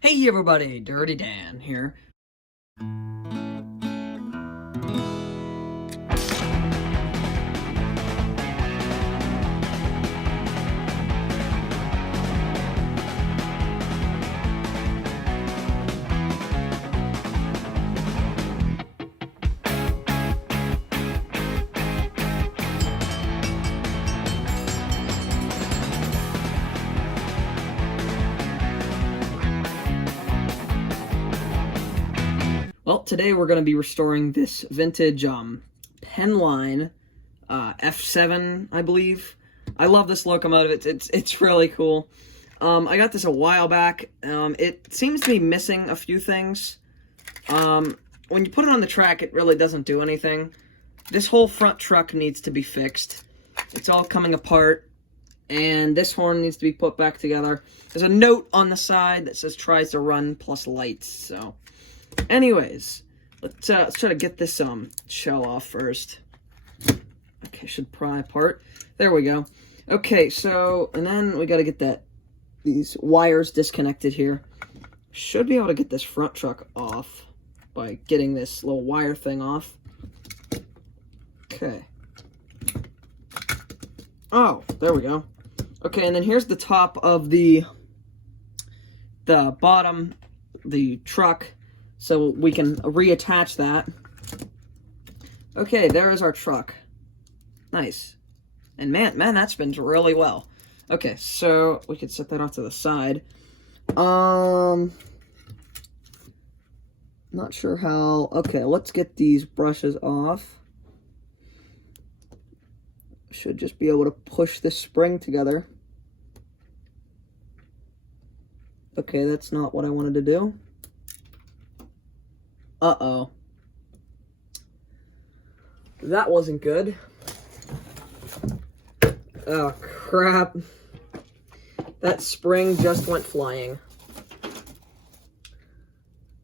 Hey everybody, Dirty Dan here. Well, today we're going to be restoring this vintage Penn line F7, I believe. I love this locomotive. It's really cool. I got this a while back. It seems to be missing a few things. When you put it on the track, it really doesn't do anything. This whole front truck needs to be fixed. It's all coming apart, and this horn needs to be put back together. There's a note on the side that says tries to run plus lights, so... Anyways, let's try to get this shell off first. Okay, should pry apart. There we go. Okay, so, and then we got to get these wires disconnected here. Should be able to get this front truck off by getting this little wire thing off. Okay. Oh, there we go. Okay, and then here's the top of the bottom, the truck. So we can reattach that. Okay, there is our truck. Nice. And man, that spins really well. Okay, so we could set that off to the side. Not sure how. Okay, let's get these brushes off. Should just be able to push this spring together. Okay, that's not what I wanted to do. Uh-oh. That wasn't good. Oh, crap. That spring just went flying.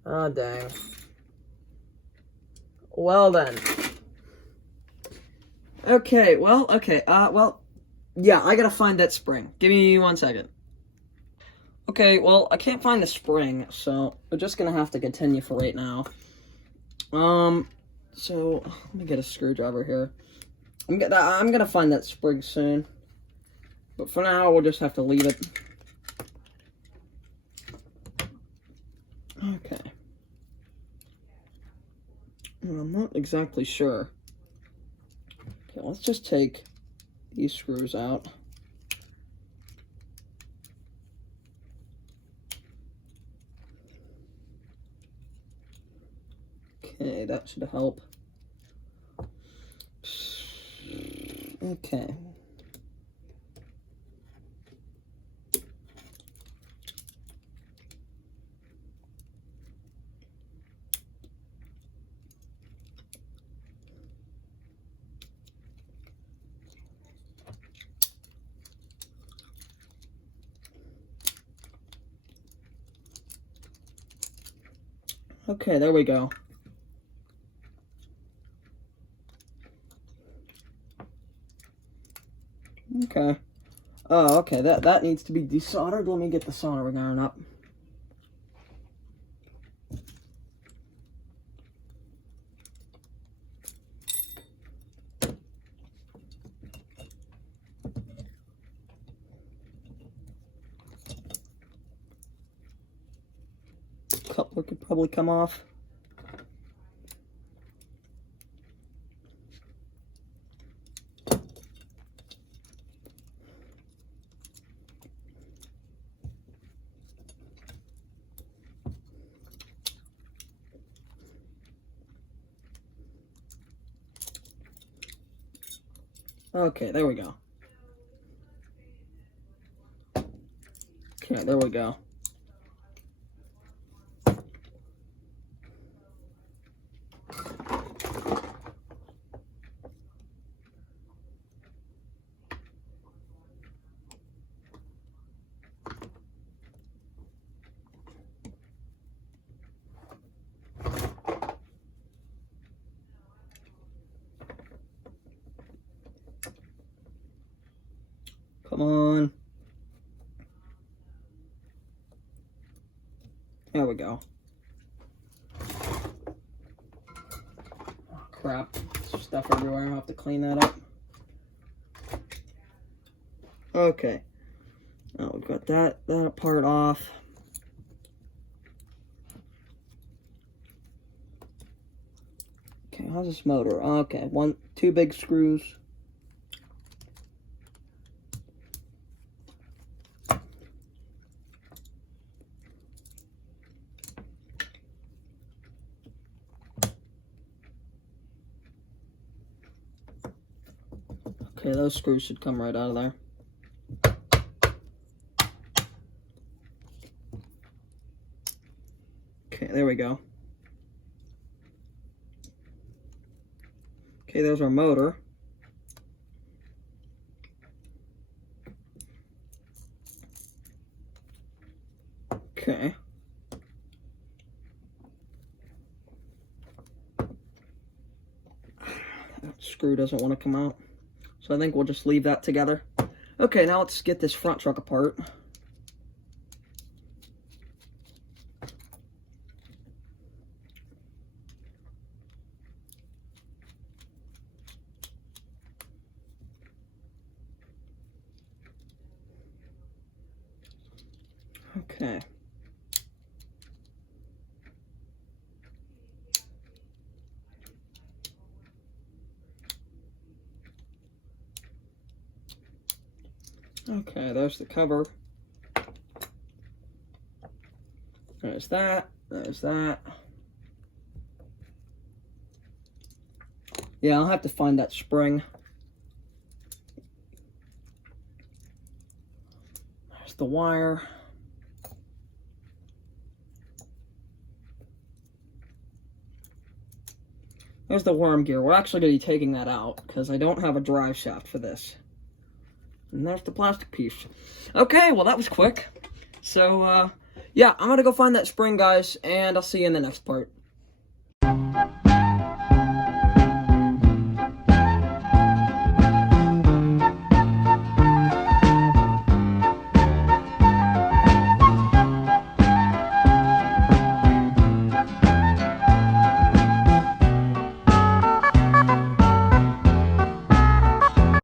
Oh, dang. Well, then. Okay, well, yeah, I gotta find that spring. Give me 1 second. Okay, well, I can't find the spring, so we're just gonna have to continue for right now. So let me get a screwdriver here. I'm gonna find that spring soon, but for now we'll just have to leave it. Okay. I'm not exactly sure. Okay, let's just take these screws out. Okay, that should help. Okay. Okay, there we go. Okay. Oh, okay, that needs to be desoldered. Let me get the soldering iron up. Coupler could probably come off. Okay, there we go. Okay, there we go. Come on. There we go. Oh, crap. There's stuff everywhere. I'll have to clean that up. Okay. Now we've got that part off. Okay, how's this motor? Okay, two big screws. Okay, those screws should come right out of there. Okay, there we go. Okay, there's our motor. Okay. That screw doesn't want to come out. So I think we'll just leave that together. Okay, now let's get this front truck apart. Okay. Okay, there's the cover. There's that. There's that. Yeah, I'll have to find that spring. There's the wire. There's the worm gear. We're actually going to be taking that out because I don't have a drive shaft for this. And there's the plastic piece. Okay, well that was quick. So, yeah, I'm going to go find that spring, guys, and I'll see you in the next part.